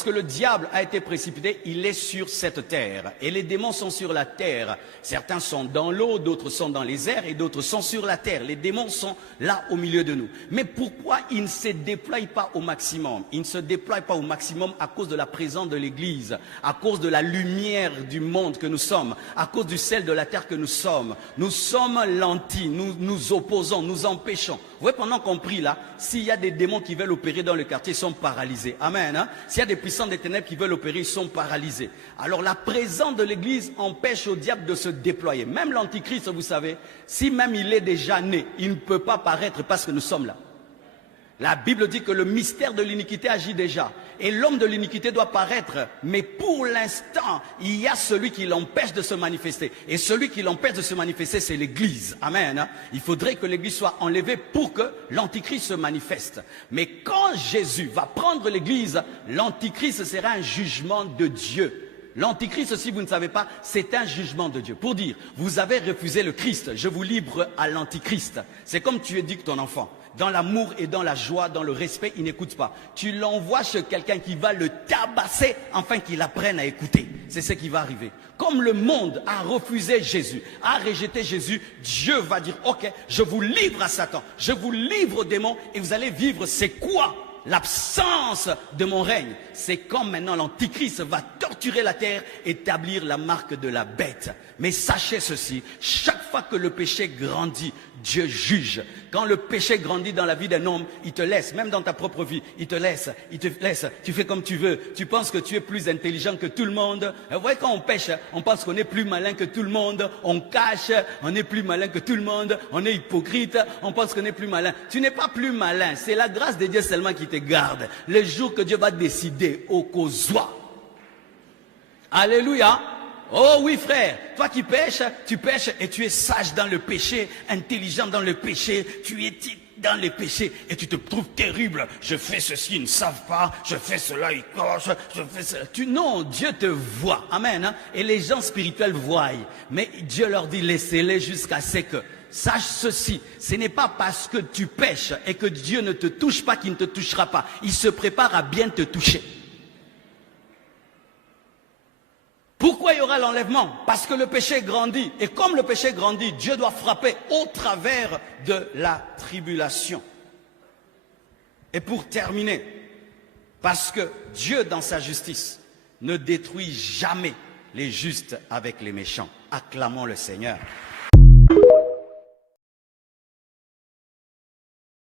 Lorsque le diable a été précipité, il est sur cette terre. Et les démons sont sur la terre. Certains sont dans l'eau, d'autres sont dans les airs et d'autres sont sur la terre. Les démons sont là au milieu de nous. Mais pourquoi ils ne se déploient pas au maximum? Ils ne se déploient pas au maximum à cause de la présence de l'Église, à cause de la lumière du monde que nous sommes, à cause du sel de la terre que nous sommes. Nous sommes lentis, nous nous opposons, nous empêchons. Vous voyez, pendant qu'on prie là, s'il y a des démons qui veulent opérer dans le quartier, ils sont paralysés. Amen. Hein? S'il y a des puissants des ténèbres qui veulent opérer, ils sont paralysés. Alors la présence de l'Église empêche au diable de se déployer. Même l'Antichrist, vous savez, si même il est déjà né, il ne peut pas paraître parce que nous sommes là. La Bible dit que le mystère de l'iniquité agit déjà. Et l'homme de l'iniquité doit paraître. Mais pour l'instant, il y a celui qui l'empêche de se manifester. Et celui qui l'empêche de se manifester, c'est l'Église. Amen. Il faudrait que l'Église soit enlevée pour que l'Antichrist se manifeste. Mais quand Jésus va prendre l'Église, l'Antichrist sera un jugement de Dieu. L'Antichrist, si vous ne savez pas, c'est un jugement de Dieu. Pour dire, vous avez refusé le Christ, je vous livre à l'Antichrist. C'est comme tu éduques ton enfant. Dans l'amour et dans la joie, dans le respect, il n'écoute pas. Tu l'envoies chez quelqu'un qui va le tabasser afin qu'il apprenne à écouter. C'est ce qui va arriver. Comme le monde a refusé Jésus, a rejeté Jésus, Dieu va dire, ok, je vous livre à Satan, je vous livre aux démons et vous allez vivre, c'est quoi l'absence de mon règne? C'est quand maintenant l'Antichrist va torturer la terre, établir la marque de la bête. Mais sachez ceci, chaque fois que le péché grandit, Dieu juge. Quand le péché grandit dans la vie d'un homme, il te laisse, même dans ta propre vie, il te laisse, tu fais comme tu veux, tu penses que tu es plus intelligent que tout le monde. Vous voyez, quand on pêche, on pense qu'on est plus malin que tout le monde, on cache, on est plus malin que tout le monde, on est hypocrite, on pense qu'on est plus malin. Tu n'es pas plus malin, c'est la grâce de Dieu seulement qui te garde. Le jour que Dieu va décider au causoir. Alléluia. Oh oui frère, toi qui pêches, tu pêches et tu es sage dans le péché, intelligent dans le péché, tu es dans le péché et tu te trouves terrible. Je fais ceci, ils ne savent pas, je fais cela, ils cochent, je fais cela. Non, Dieu te voit, amen. Hein? Et les gens spirituels voient, mais Dieu leur dit laissez-les jusqu'à ce que... Sache ceci, ce n'est pas parce que tu pêches et que Dieu ne te touche pas qu'il ne te touchera pas. Il se prépare à bien te toucher. Pourquoi il y aura l'enlèvement? Parce que le péché grandit. Et comme le péché grandit, Dieu doit frapper au travers de la tribulation. Et pour terminer, parce que Dieu, dans sa justice, ne détruit jamais les justes avec les méchants. Acclamons le Seigneur.